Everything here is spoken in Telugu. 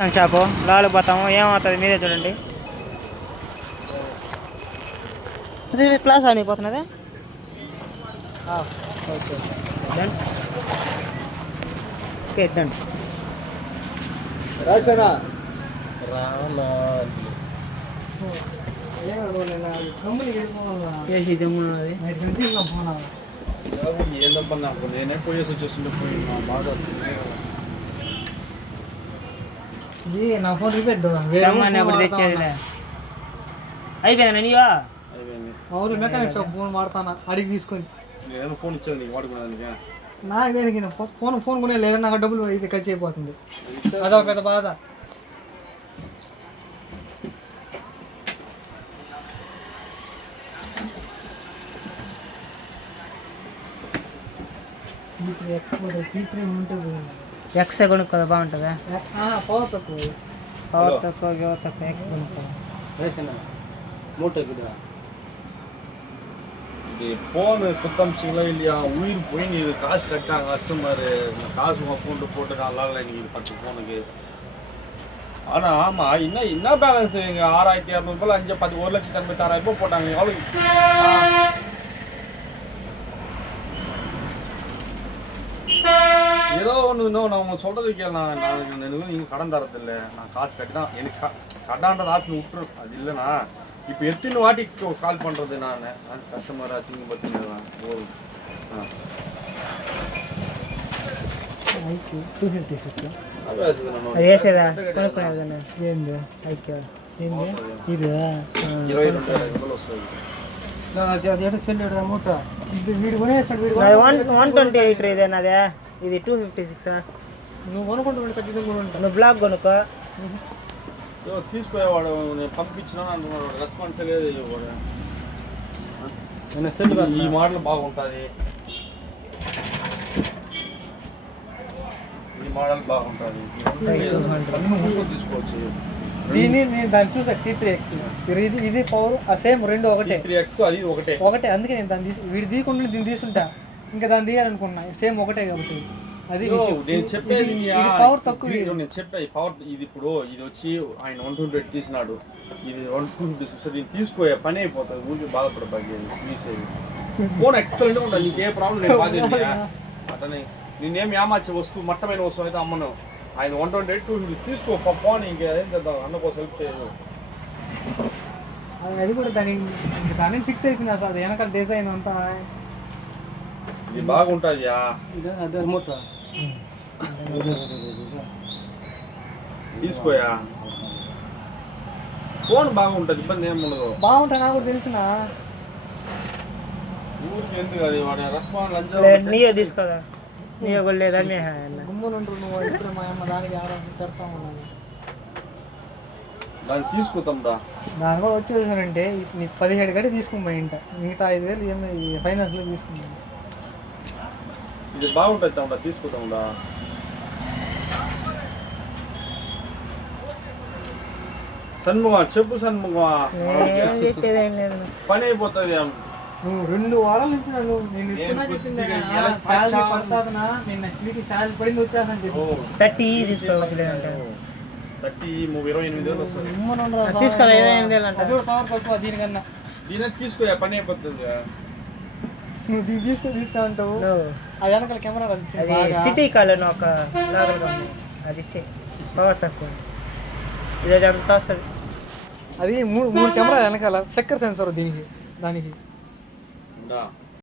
షాపు లోపలికి పోతాము, ఏమవుతుంది మీరే చూడండి. అదే ప్లాస్ అయిపోతున్నది. Okay done. Okay done. రాసేనా ఏసీ జమ్మున్నది. ఏందబ్బా నాకు నేనే పోయేసి వచ్చేస్తుంటే పోయి మా బాధ నా ఫోన్ రిపేర్ అప్పుడు తెచ్చేదిలే. అయిపోయిందా నీవా? అవును మెకానిక్ షాప్ ఫోన్ వాడతానా అడిగి తీసుకొని. నేను ఫోన్ ఇచ్చాను నీకు వాడుకునేదానికి. నాకు దేనికి ఫోన్ కొనే లేదా, నాకు డబ్బులు ఇది ఖర్చు అయిపోతుంది. అదొక పెద్ద బాధ. ఎక్స్ కొనుక్కోదా బాగుంటుందా? పవర్ తక్కువ ఎక్స్ కొనుక్కోదా. இது ஃபோனு குத்தம் வச்சிங்களா இல்லையா, உயிர் போய் நீ காசு கட்டாங்க கஸ்டமர், காசு அக்கௌண்ட்டு போட்டு நல்லா இல்லை நீங்கள் 10 ஃபோனுக்கு. ஆனால் ஆமாம் என்ன பேலன்ஸ் எங்கள் 6200 5 10 1,86,000 போட்டாங்க. எவ்வளோ ஏதோ ஒன்று இன்னும் நான் உங்களுக்கு சொல்கிறது கேள். எனக்கு நீங்கள் கடன் தரதில்லை, நான் காசு கட்டி தான் எனக்கு கட்டான்றது ஆப்ஷன் விட்டுரும். அது இல்லைண்ணா இப்போ எத்தனை வாட்டி கால் பண்ணுறது நான் கஸ்டமர் அசிங்கம் பார்த்தீங்கன்னா போதும். వేసేదా కొనుక్కునేదన్నా ఏంది అయితే ఏంది ఇది 22,000 వస్తుంది. 128 ఇదేనా? అదే ఇది 256. నువ్వు కొనుక్కుంటూ ఖచ్చితంగా నువ్వు బ్లాక్ కొనుక్కో. తీసుకునేవాడు నేను పంపించినా అంటున్నాడు, రెస్పాన్స్ లేదు. ఈ మోడల్ బాగుంటుంది, ఈ మోడల్ బాగుంటుంది, మూసుకొని తీసుకోవచ్చు. దీన్ని నేను దాన్ని చూసా T3X. ఇది పవర్ సేమ్ రెండు ఒకటే. T3X అది ఒకటే. అందుకే నేను దాన్ని వీడి తీయకుండా దీన్ని తీసుంటా, ఇంకా దాన్ని తీయాలనుకున్నా. సేమ్ ఒకటే కాబట్టి అది నేను చెప్పేది పవర్ తక్కువ. నేను చెప్పే పవర్ ఇది ఇప్పుడు ఇది వచ్చి ఆయన 128 తీసినాడు, ఇది 156. దీన్ని తీసుకోయే పని అయిపోతుంది. ఊరికి బాధపడబాగి తీసేది. ఫోన్ ఎక్సలెంట్ ఉంటుంది, నీకు ఏ ప్రాబ్లం లేదు. బాగా అతని నేనేమి ఏమార్చే వస్తువు మట్టమైన వస్తువు అయితే అమ్మను. ఆయన 128 250 తీసుకో ఫోన్. ఇంకేం చేద్దాం, అన్న కోసం హెల్ప్ చేయదు. అది కూడా దాన్ని ఫిక్స్ అయిపోయింది అసలు. అది వెనకాల డిజైన్ అంతా ఇది బాగుంటుంది. తీసుకోయా ఫోన్ బాగుంటుంది, ఇబ్బంది ఏమి ఉండదు. బాగుంటుంది నాకు కూడా తెలిసిన. ఊరికి ఎందుకు అది వాడు రెస్పాన్స్ లంచ్ నీయే తీసుకోదా? నీయే కొలేదా? గుమ్మునుంటారు నువ్వు. ఇప్పుడు మా అమ్మ దానికి పెడతా ఉన్నాను. దాన్ని తీసుకుంటాం రా. దాని కూడా వచ్చేసానంటే నీకు 17 గంట తీసుకుని ఇంట, మిగతా 5,000 ఫైనాన్స్లో తీసుకున్నాను. ఇది బాగుంటుంది తమ్ముడా, తీసుకుంటాం రా. సన్ముఖ చెప్పు సన్ముఖ, పని అయిపోతుంది. నువ్వు 2 వారాల నుంచి నన్ను నేను శాలరీ పడింది వచ్చేసాను చెప్పి 30 తీసుకోవచ్చు. లేదంటే 28,000 వస్తుంది. తీసుకోదా? 28,000 అంటే పవర్ తక్కువ దీనికన్నా. దీని తీసుకో పని అయిపోతుంది. నువ్వు దీన్ని తీసుకుంటావు. ఆ వెనకాల కెమెరా అది సిటీ కాలేను ఒక లాగలుగా ఉంది, అది ఇచ్చే పవర్ తక్కువ. ఇది అంతా వస్తుంది. అది 3 కెమెరా వెనకాల ఫ్లెక్కర్ సెన్సర్ దీనికి దానికి.